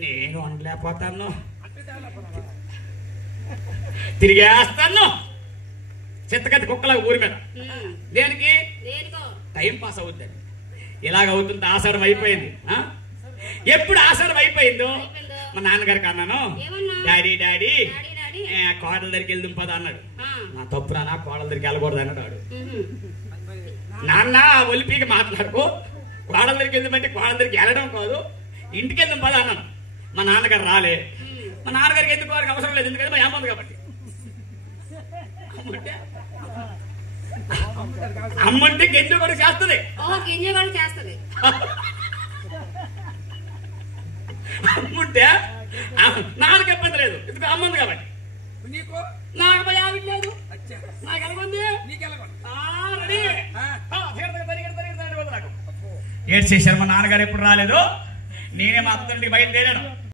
నేను వండలేకపోతాను, తిరిగేస్తాను చిత్తకత్తి కుక్కలాగా ఊరి మీద. దేనికి? టైం పాస్ అవుద్దని. ఇలాగ అవుతుంది. ఆషాఢం అయిపోయింది. ఎప్పుడు ఆషాఢం అయిపోయిందో మా నాన్నగారికి అన్నాను, డాడీ డాడీ కోడల దగ్గరికి వెళ్దాం పదా అన్నాడు. నా తప్పు నాన్న, కోడల దగ్గరికి వెళ్ళకూడదు అన్నాడు వాడు. నాన్న ఒలిపికి మాట్లాడుకో, కోడల దగ్గరికి వెళ్దామంటే కోడల దగ్గరికి వెళ్ళడం కాదు, ఇంటికి వెళ్దాం పదా అన్నాను. మా నాన్నగారు రాలే. మా నాన్నగారికి ఎందుకు వారికి అవసరం లేదు, ఎందుకంటే మా ఏమంది కాబట్టి. అమ్మంటే గింజ కూడా చేస్తుంది, అమ్ముంటే నాన్నకి ఇబ్బంది లేదు, ఎందుకు అమ్మంది కాబట్టి. నాకు భయం లేదు, నాకు ఎలాగుంది ఏడ్చేశారు. మా నాన్నగారు ఎప్పుడు రాలేదు, నేనే మా అత్తడికి బయలుదేరాను.